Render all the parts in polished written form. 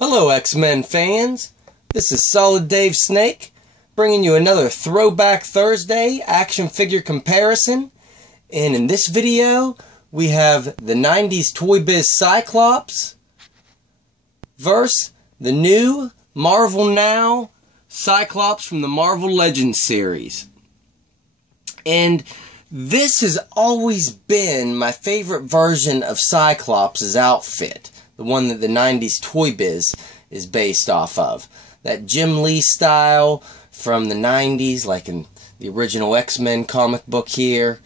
Hello X-Men fans, this is Solid Dave Snake bringing you another Throwback Thursday action figure comparison, and in this video we have the 90s Toy Biz Cyclops versus the new Marvel Now Cyclops from the Marvel Legends series. And this has always been my favorite version of Cyclops' outfit. The one that the 90s Toy Biz is based off of. That Jim Lee style from the 90s, like in the original X-Men comic book here.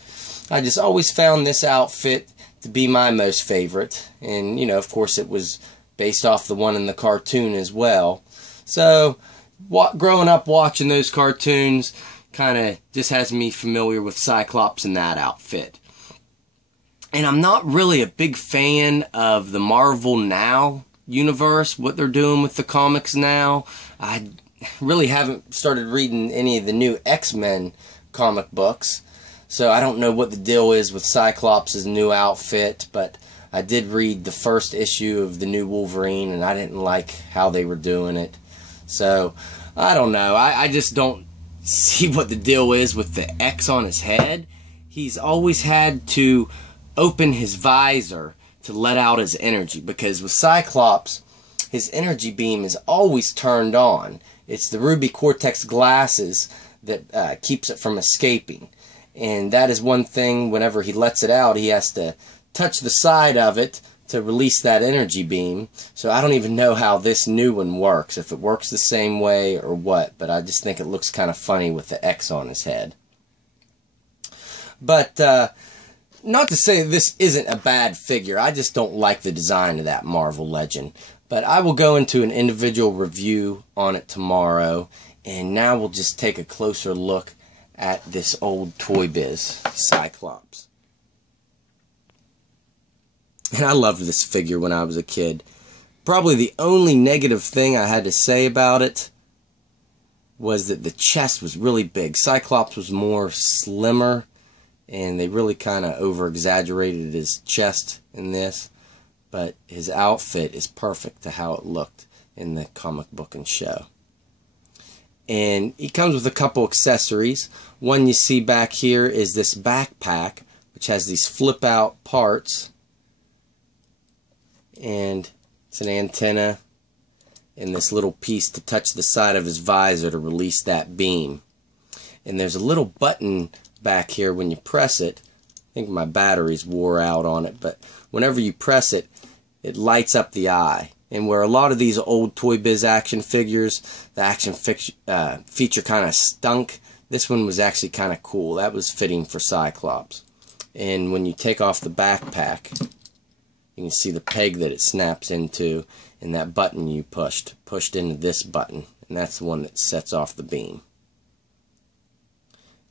I just always found this outfit to be my most favorite. And, you know, of course it was based off the one in the cartoon as well. So, growing up watching those cartoons kind of just has me familiar with Cyclops in that outfit. And I'm not really a big fan of the Marvel Now universe, what they're doing with the comics now. I really haven't started reading any of the new X-Men comic books, so I don't know what the deal is with Cyclops' new outfit, but I did read the first issue of the new Wolverine, and I didn't like how they were doing it. So, I don't know. I just don't see what the deal is with the X on his head. He's always had to open his visor to let out his energy, because with Cyclops, his energy beam is always turned on. It's the ruby cortex glasses that keeps it from escaping, and that is one thing. Whenever he lets it out, he has to touch the side of it to release that energy beam. So I don't even know how this new one works, if it works the same way or what, but I just think it looks kind of funny with the X on his head. But not to say this isn't a bad figure, I just don't like the design of that Marvel Legend. But I will go into an individual review on it tomorrow, and now we'll just take a closer look at this old Toy Biz Cyclops. And I loved this figure when I was a kid. Probably the only negative thing I had to say about it was that the chest was really big. Cyclops was more slimmer, and they really kind of over-exaggerated his chest in this. But his outfit is perfect to how it looked in the comic book and show. And he comes with a couple accessories. One you see back here is this backpack, which has these flip-out parts. And it's an antenna and this little piece to touch the side of his visor to release that beam. And there's a little button back here when you press it. I think my batteries wore out on it, but whenever you press it, it lights up the eye. And where a lot of these old Toy Biz action figures, the action feature kind of stunk, this one was actually kind of cool. That was fitting for Cyclops. And when you take off the backpack, you can see the peg that it snaps into, and that button you pushed into this button, and that's the one that sets off the beam.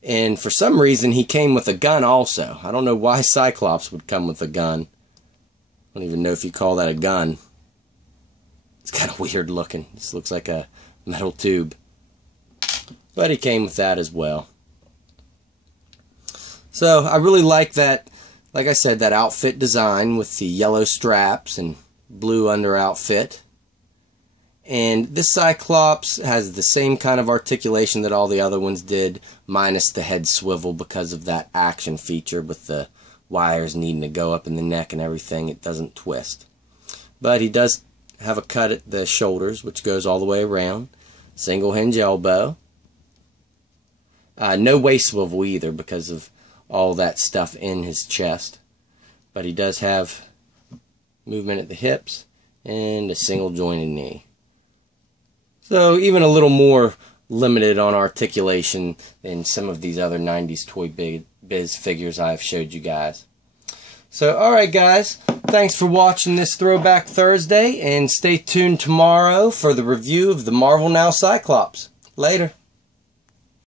And for some reason, he came with a gun also. I don't know why Cyclops would come with a gun. I don't even know if you call that a gun. It's kind of weird looking. This looks like a metal tube. But he came with that as well. So I really like that, like I said, that outfit design with the yellow straps and blue under outfit. And this Cyclops has the same kind of articulation that all the other ones did, minus the head swivel because of that action feature with the wires needing to go up in the neck and everything. It doesn't twist. But he does have a cut at the shoulders, which goes all the way around. Single hinge elbow. No waist swivel either because of all that stuff in his chest. But he does have movement at the hips and a single jointed knee. So even a little more limited on articulation than some of these other 90s Toy Biz figures I've showed you guys. So alright guys, thanks for watching this Throwback Thursday, and stay tuned tomorrow for the review of the Marvel Now Cyclops. Later.